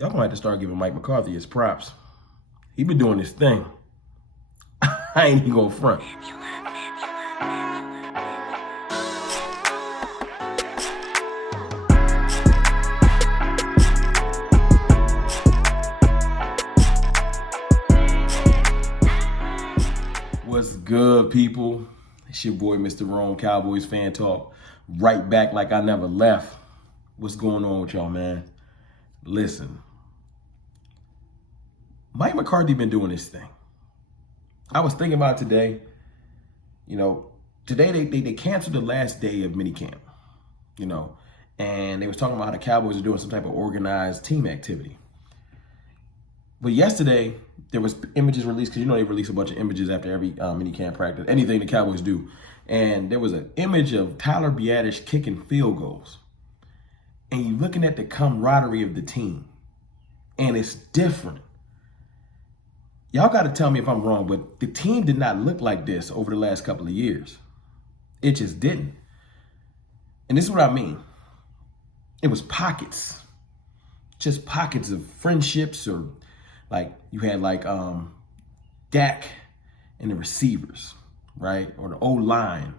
Y'all gonna have to start giving Mike McCarthy his props. He been doing his thing. I ain't even gonna front. What's good, people? It's your boy, Mr. Rome, Cowboys Fan Talk. Right back like I never left. What's going on with y'all, man? Listen, Mike McCarthy been doing his thing. I was thinking about it today. Today they canceled the last day of minicamp, and they was talking about how the Cowboys are doing some type of organized team activity. But yesterday, there was images released, because they release a bunch of images after every minicamp practice, anything the Cowboys do. And there was an image of Tyler Biadasz kicking field goals. And you're looking at the camaraderie of the team. And it's different. Y'all got to tell me if I'm wrong, but the team did not look like this over the last couple of years. It just didn't. And this is what I mean. It was pockets. Just pockets of friendships, or like you had Dak and the receivers, right? Or the O-line.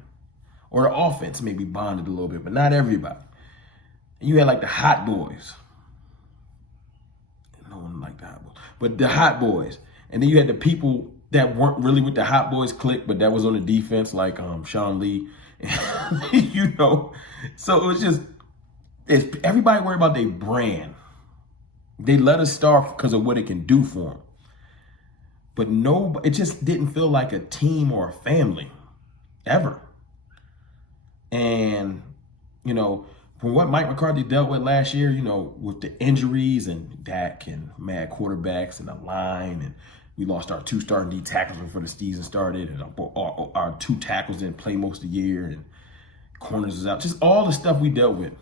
Or the offense maybe bonded a little bit, but not everybody. And you had the hot boys. No one liked the hot boys. But the hot boys. And then you had the people that weren't really with the hot boys clique, but that was on the defense, like Sean Lee. So it was just, everybody worried about their brand. They let us start because of what it can do for them. But it just didn't feel like a team or a family, ever. And, from what Mike McCarthy dealt with last year, with the injuries and Dak and mad quarterbacks and the line, and we lost our 2 starting D tackles before the season started, and our 2 tackles didn't play most of the year, and corners was out. Just all the stuff we dealt with.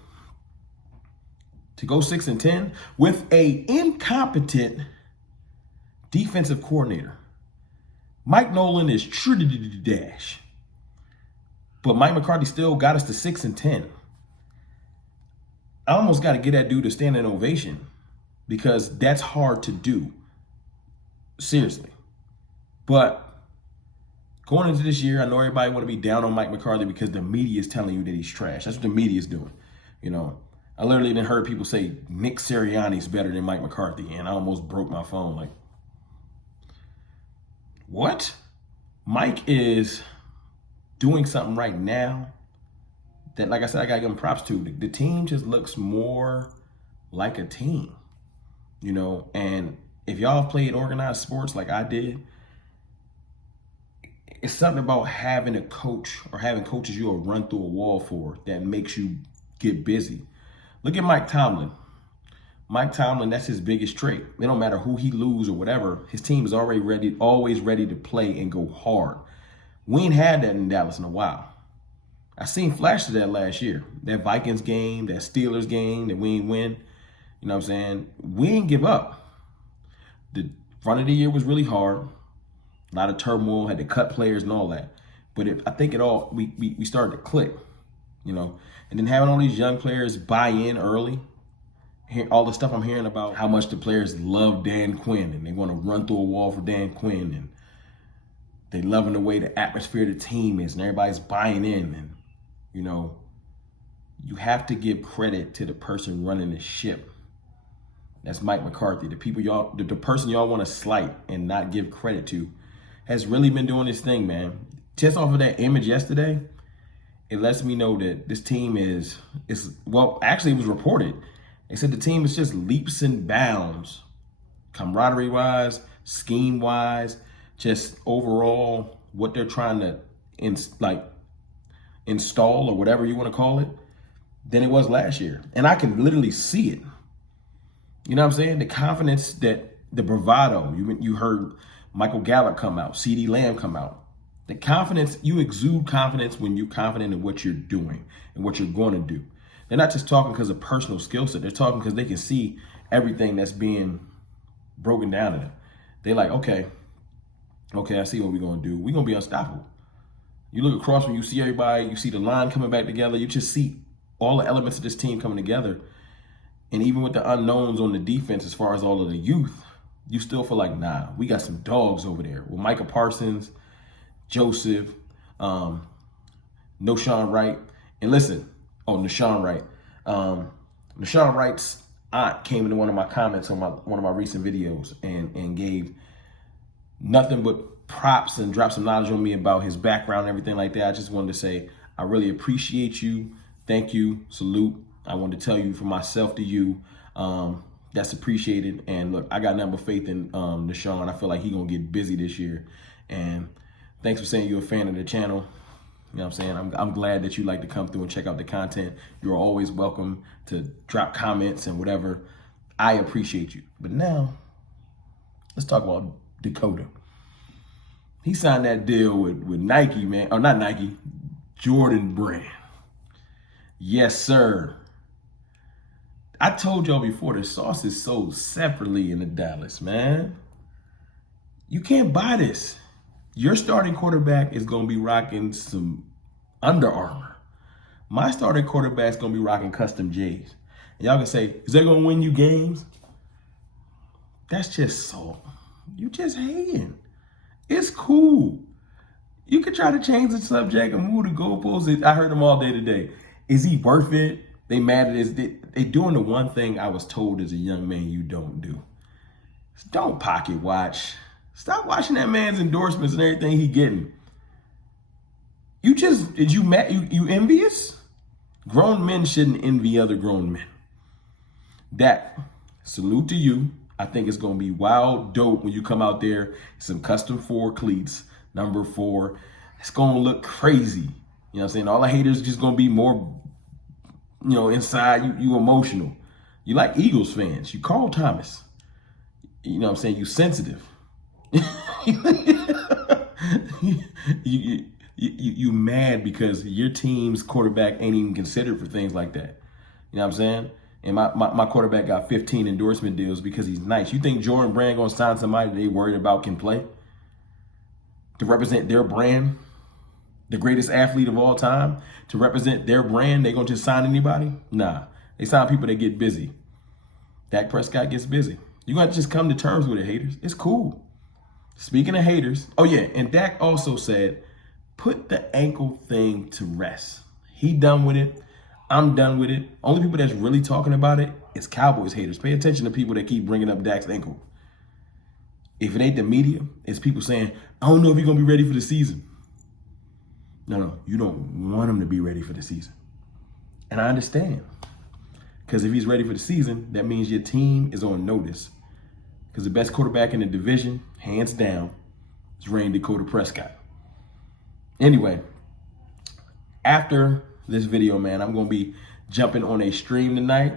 To go 6-10 with a incompetent defensive coordinator. Mike Nolan is true to the dash. But Mike McCarthy still got us to 6-10. I almost got to get that dude to stand an ovation, because that's hard to do. Seriously. But going into this year, I know everybody want to be down on Mike McCarthy because the media is telling you that he's trash. That's what the media is doing. I literally didn't heard people say Nick Sirianni's better than Mike McCarthy, and I almost broke my phone. What? Mike is doing something right now that, like I said, I gotta give him props to. The team just looks more like a team, and if y'all have played organized sports like I did, it's something about having a coach or having coaches you'll run through a wall for that makes you get busy. Look at Mike Tomlin. Mike Tomlin, that's his biggest trait. It don't matter who he lose or whatever, his team is always ready to play and go hard. We ain't had that in Dallas in a while. I seen flashes of that last year. That Vikings game, that Steelers game that we ain't win. You know what I'm saying? We ain't give up. The front of the year was really hard. A lot of turmoil, had to cut players and all that. But I think we started to click, And then having all these young players buy in early. All the stuff I'm hearing about how much the players love Dan Quinn and they want to run through a wall for Dan Quinn, and they loving the way the atmosphere of the team is and everybody's buying in. And, you have to give credit to the person running the ship. That's Mike McCarthy. The person y'all want to slight and not give credit to has really been doing his thing, man. Just off of that image yesterday, it lets me know that this team actually it was reported. They said the team is just leaps and bounds, camaraderie-wise, scheme-wise, just overall what they're trying to install or whatever you want to call it, than it was last year. And I can literally see it. You know what I'm saying? The confidence, the bravado. You heard Michael Gallup come out, CeeDee Lamb come out. The confidence, you exude confidence when you're confident in what you're doing and what you're going to do. They're not just talking because of personal skill set. They're talking because they can see everything that's being broken down to them. They're like, okay, I see what we're going to do. We're going to be unstoppable. You look across when you see everybody, you see the line coming back together. You just see all the elements of this team coming together. And even with the unknowns on the defense, as far as all of the youth, you still feel like, nah, we got some dogs over there. With Micah Parsons, Joseph, Noshawn Wright. And listen, Noshawn Wright. Noshawn Wright's aunt came into one of my comments on one of my recent videos and gave nothing but props and dropped some knowledge on me about his background and everything like that. I just wanted to say, I really appreciate you. Thank you. Salute. I wanted to tell you from myself to you, that's appreciated. And look, I got nothing but faith in Noshawn. I feel like he's going to get busy this year. And thanks for saying you're a fan of the channel. You know what I'm saying? I'm glad that you like to come through and check out the content. You're always welcome to drop comments and whatever. I appreciate you. But now, let's talk about Dakota. He signed that deal with Nike, man. Oh, not Nike. Jordan Brand. Yes, sir. I told y'all before, the sauce is sold separately in the Dallas, man. You can't buy this. Your starting quarterback is going to be rocking some Under Armour. My starting quarterback's going to be rocking custom J's. And y'all can say, is that going to win you games? That's just salt. You just hating. It's cool. You could try to change the subject and move the goalposts. I heard them all day today. Is he worth it? They mad at this. They doing the one thing I was told as a young man you don't do. Don't pocket watch. Stop watching that man's endorsements and everything he getting. You envious? Grown men shouldn't envy other grown men. Dak, salute to you. I think it's going to be wild dope when you come out there, some custom 4 cleats, number 4. It's going to look crazy. You know what I'm saying? All the haters just going to be more, inside you emotional. You like Eagles fans. You Carl Thomas. You know what I'm saying? You sensitive. you mad because your team's quarterback ain't even considered for things like that. You know what I'm saying? And my quarterback got 15 endorsement deals because he's nice. You think Jordan Brand gonna sign somebody they worried about can play to represent their brand, the greatest athlete of all time, to represent their brand? They gonna just sign anybody? Nah, they sign people that get busy. Dak Prescott gets busy. You gotta just come to terms with it, haters. It's cool. Speaking of haters, oh yeah, and Dak also said, put the ankle thing to rest. He done with it. I'm done with it. Only people that's really talking about it is Cowboys haters. Pay attention to people that keep bringing up Dak's ankle. If it ain't the media, it's people saying, I don't know if he's going to be ready for the season. No, you don't want him to be ready for the season. And I understand. Because if he's ready for the season, that means your team is on notice. Because the best quarterback in the division, hands down, is Dakota Prescott. Anyway, after this video, man, I'm going to be jumping on a stream tonight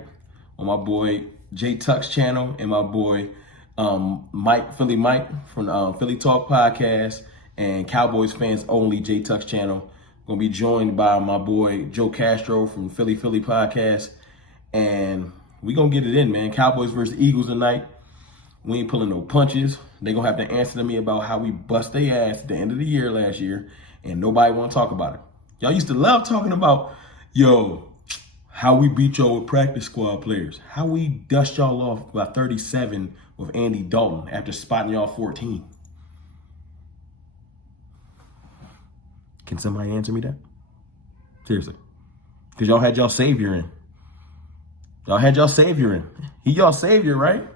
on my boy J Tuck's channel and my boy Philly Mike from Philly Talk Podcast and Cowboys Fans Only J Tuck's channel. Going to be joined by my boy Joe Castro from Philly Podcast. And we going to get it in, man. Cowboys versus Eagles tonight. We ain't pulling no punches. They going to have to answer to me about how we bust their ass at the end of the year last year. And nobody want to talk about it. Y'all used to love talking about, how we beat y'all with practice squad players. How we dust y'all off by 37 with Andy Dalton after spotting y'all 14. Can somebody answer me that? Seriously. Because y'all had y'all savior in. He y'all savior, right?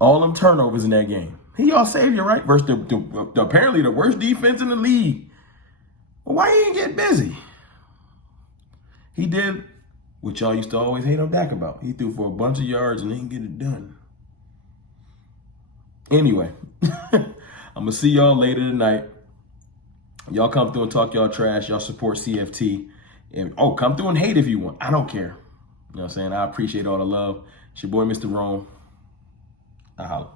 All them turnovers in that game. He y'all savior, right? Versus apparently the worst defense in the league. Well, why he ain't get busy? He did what y'all used to always hate on Dak about. He threw for a bunch of yards and didn't get it done. Anyway, I'm going to see y'all later tonight. Y'all come through and talk y'all trash. Y'all support CFT. And come through and hate if you want. I don't care. You know what I'm saying? I appreciate all the love. It's your boy, Mr. Rome. I holla.